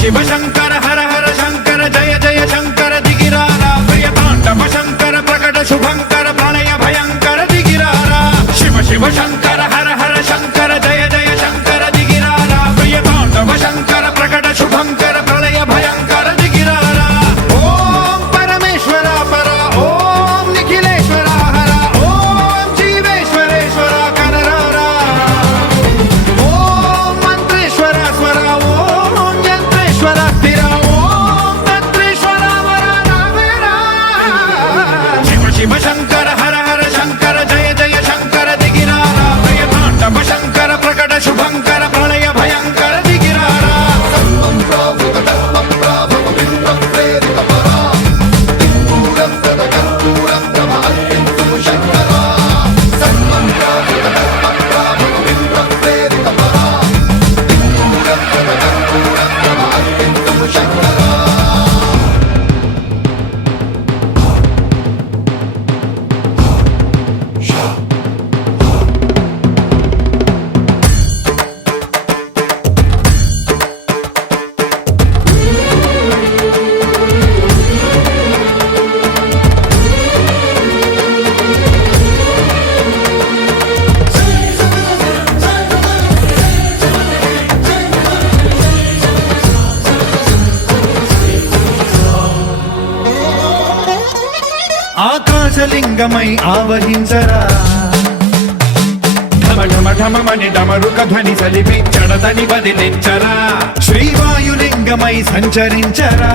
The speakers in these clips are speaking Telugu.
शिव शंकर हर हर शंकर जय जय शंकर दिगिरारा प्रियतांडव शंकर प्रकट शुभंकर प्रणय भयंकर दिगिरारा शिव शिव शंकर हर हर शंकर जय जय शंकर दिगिरारा प्रियतांडव शंकर प्रकट शुभंकर प्रणय भयंकर दिगिरारा ओम परमेश्वर पर ओम निखिलेश्वर हर ओम जीवेश्वरेश्वर कररारा ओम मंत्रेश्वर स्वर ओम यंत्रेश्वर स्थिर ओम तंत्रेश्वर वरदावेरा शिव शिव शंकर हर हर शंकर जय जय शंकर दिगिरारा प्रियतांडव शंकर प्रकट शुभंकर प्रणय भयंकर दिगिरारा ఆకాశలింగమై ఆవహించరా ఢమ ఢమ ఢమమని డమరుక ధ్వని సలిపి జడదని వదిలించరా శ్రీవాయులింగమై సంచరించరా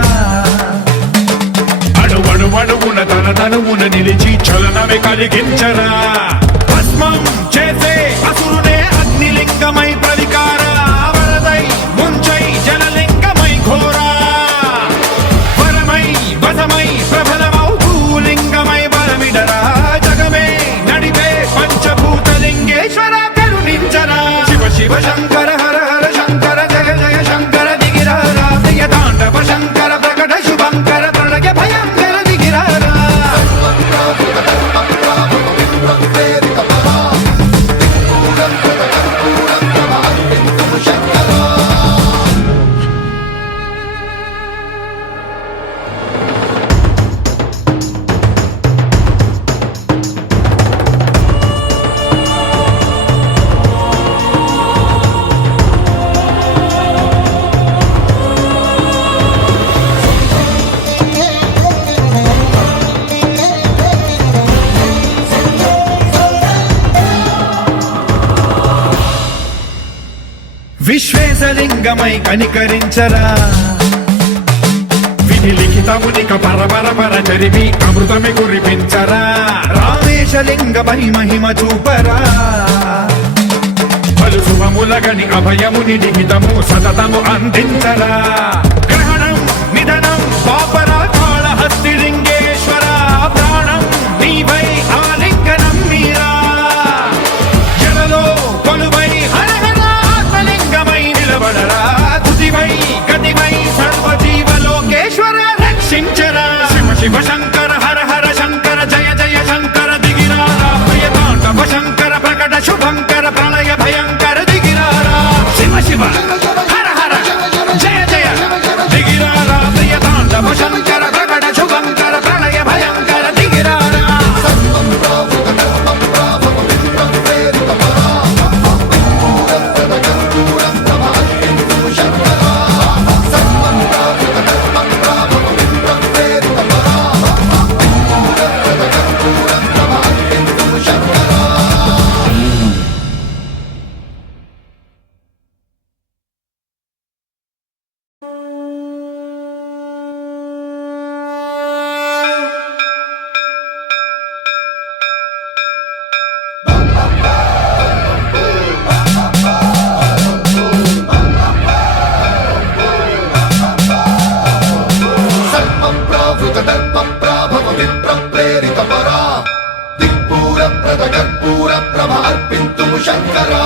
అణువణువున తన తనువున నిలిచి చలనమే కలిగించరా భస్మం చేసే అసురునే అగ్నిలింగమై ప్రవికార వరదై ముంచై జలలింగమై ఘోరా వరమై వసమై ప్రబలమౌ భూలింగమై బలమిడరా జగమే నడిపే పంచభూతలింగేశ్వర కరుణించరా శివ శివ శంకర హర హర శంకర జయ జయ శంకర దిగిరారా ప్రియతాండవ శంకర ప్రకట శుభంకర ప్రణయ భయంకర దిగిరారా విశ్వేశలింగమై కనికరించరా విధి లిఖితమునిక పరపర జరిపి అమృతమి కురిపించరా రామేశలింగమై మహిమ చూపరా పలు శుభములగని అభయముని లిఖితము సతతము అందించరా గ్రహణం నిధనం పాపర కాళహస్తి లింగేశ్వర ప్రాణం నీవై ఆలింగనం మీరా జలలో కొలువై హర హర ఆత్మలింగమై నిలబడరా తుదివై గతివై సర్వజీవలోకేశ్వర రక్షించరా శివ శివ శంకర హర హర శంకర జయ జయ శంకర దిగిరారా ప్రియతాండవ శంకర ప్రకట శుభంకర ప్రణయ భయంకర దిగిరారా శివ శివ హర హర జయ జయ దిగిరారా ప్రియతాండవ శంకర ప్రకట శుభంకర ప్రణయ భయంకర దిగిరారా कर्पूर प्रभ अर्पिन्तुं शंकरा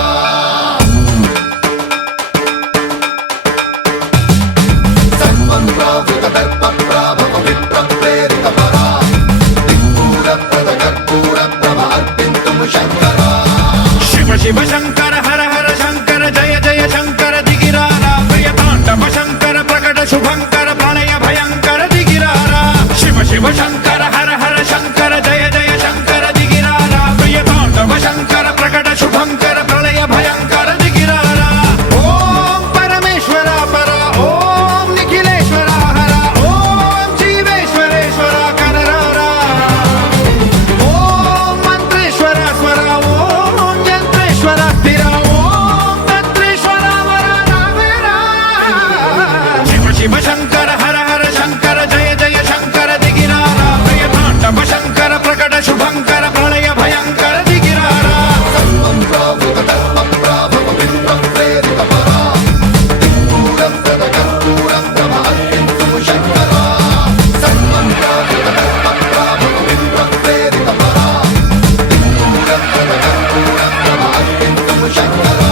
सर्वं प्रावृत दर्प प्राभव विप्र प्रेरित परा दिक्पूर प्रद कर्पूर प्रभ अर्पिन्तुं శుభంకర ప్రళయ భయంకర దిగిరారా శివ శివ శంకర హర హర శంకర జయ జయ శంకర దిగిరారా ప్రియ తాండవ శంకర ప్రకట శుభంకర ప్రళయ భయంకర దిగిరారా ఓం పరమేశ్వర పర ఓం నిఖిలేశ్వర హర ఓం జీవేశ్వరేశ్వర కనరారా ఓం మంత్రేశ్వర స్వర ఓం యంత్రేశ్వర స్థిర ఓం తంత్రేశ్వర వర నావేరా శివ శివ శంకర హర హర శంకర జయ జయ శంకర దిగిరారా ప్రియ తాండవ శంకర ప్రకట శుభంకర ప్రళయ భయంకర దిగిరారా సర్వం ప్రావృత దర్ప ప్రాభవ విప్ర ప్రేరిత పరా దిక్పూరప్రద కర్పూర ప్రభ అర్పింతుము శంకరా సర్వం ప్రావృత దర్ప ప్రాభవ విప్ర ప్రేరిత పరా దిక్పూరప్రద కర్పూర ప్రభ అర్పింతుము శంకరా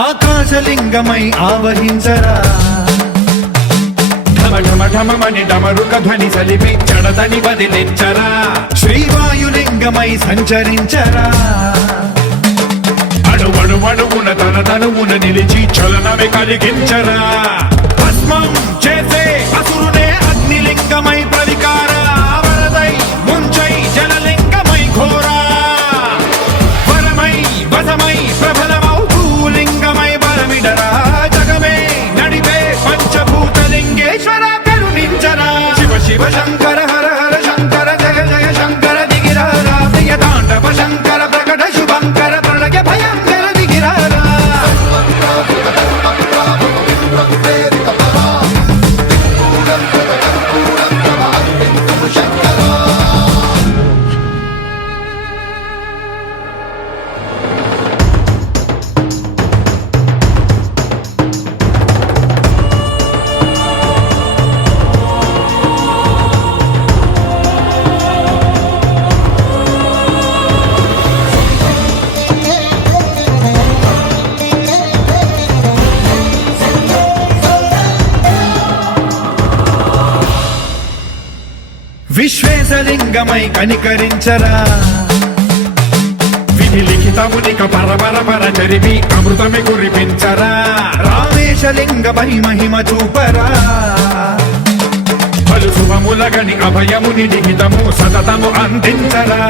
ఆకాశలింగమై ఆవహించరా ఢమ ఢమ ఢమమని డమరుక ధ్వని సలిపి చడదని బదిలించరా శ్రీవాయులింగమై సంచరించరా అణువణువున తన తనువున నిలిచి చలనమే కలిగించరా భస్మం చేసే అసురునే అగ్నిలింగమై ప్రవికార వరదై ముంచై జలలింగమై ఘోరా వరమై వసమై ప్రబలమౌ భూలింగమై బలమిడరా జగమే నడిపే పంచభూతలింగేశ్వర కరుణించరా శివ శివ శంకర హర హర శంకర జయ జయ శంకర దిగిరారా ప్రియ తాండవ శంకర ప్రకట శుభంకర ప్రళయ భయంకర దిగిరారా సర్వం ప్రావృత దర్ప ప్రాభవ విప్ర ప్రేరిత పరా దిక్పూరప్రద కర్పూర ప్రభ అర్పింతుము శంకరా విశ్వేశలింగమై కనికరించరా విధి లిఖితమునిక పరపర పర చరివి అమృతమి కురిపించరా రామేశలింగమై మహిమ చూపరా పలు శుభములగని అభయముని నిహితము సతతము అందించరా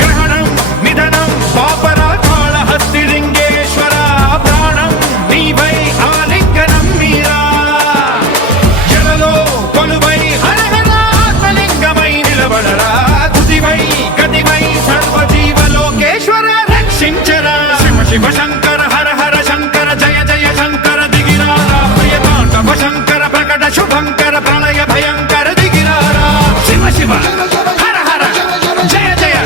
గ్రహణం నిధనం పాపరా కాళహస్తి లింగేశ్వర ప్రాణం నీవై ఆలింగనం మీరా జలలో కొలువై హర హర ఆత్మలింగమై నిలబడరా తుదివై గతివై సర్వజీవలోకేశ్వర రక్షించరా శివ శివ శంకర హర హర శంకర జయ జయ శంకర దిగిరారా ప్రియ తాండవ శంకర ప్రకట శుభంకర ప్రళయ భయంకర దిగిరారా శివ శివ హర హర జయ జయ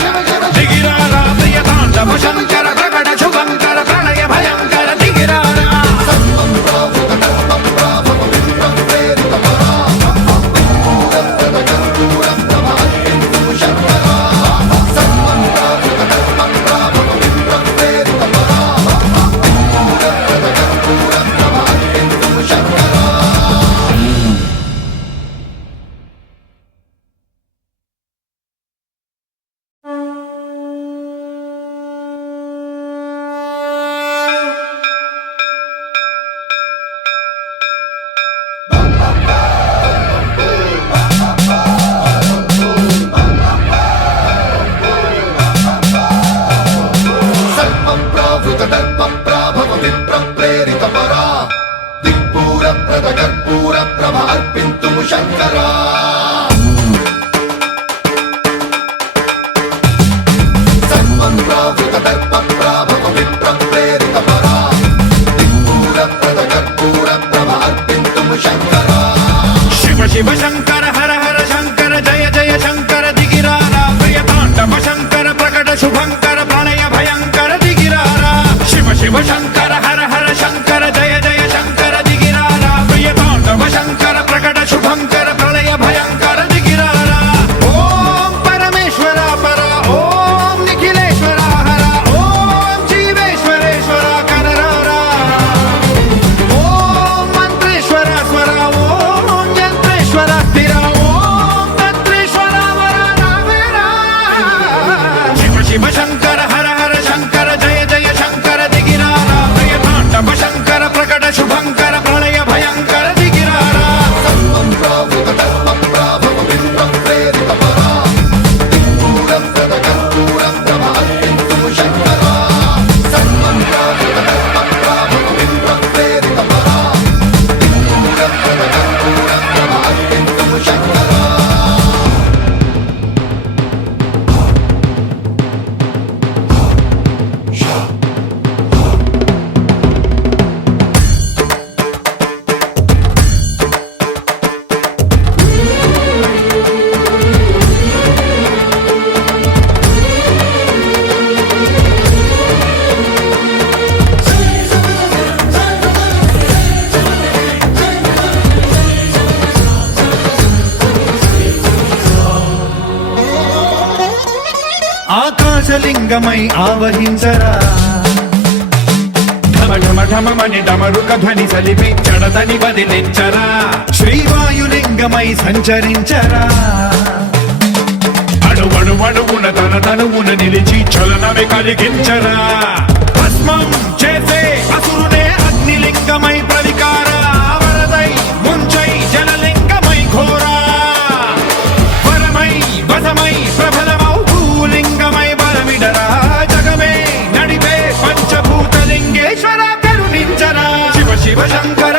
దిగిరారా ప్రియ తాండవ శంకర ప్రకట శుభంకర ప్రళయ భయంకర దిగిరారా సర్వం ప్రావృత దర్ప ప్రాభవ విప్ర ప్రేరిత పరా దిక్పూరప్రద కర్పూర ప్రభ అర్పింతుము శంకరా సర్వం ప్రావృత దర్ప ప్రాభవ విప్ర ప్రేరిత పరా దిక్పూరప్రద కర్పూర ప్రభ అర్పింతుము శంకరా సర్వం ప్రావృత దర్ప ప్రాభవ విప్ర ప్రేరిత పరా దిక్పూరప్రద కర్పూర ప్రభ అర్పింతుము శంకరా సర్వం ప్రావృత దర్ప ప్రాభవ విప్ర ప్రేరిత పరా దిక్పూరప్రద కర్పూర ప్రభ అర్పింతుము శంకరా శివ శివ శంకర హర హర శంకర జయ జయ శంకర దిగిరారా ప్రియ తాండవ శంకర ప్రకట శుభంకర ప్రళయ భయంకర దిగిరారా శివ శివ శంకర హర హర శంకర జయ జయ వాయులింగమై ఆవహించరా ఢమ ఢమ ఢమమని డమరుక ధ్వని సలిపి చడతని బదిలించరా శ్రీవాయులింగమై సంచరించరా అణువణువున తన తనువున నిలిచి చలనమే కలిగించరా భస్మం చేసే అసురునే అగ్నిలింగమై ప్రవికార వరదై ముంచై జలలింగమై ఘోరా వరమై వసమై ప్రబలమౌ భూలింగమై బలమిడరా జగమే నడిపే పంచభూతలింగేశ్వర కరుణించరా శివ శివ శంకర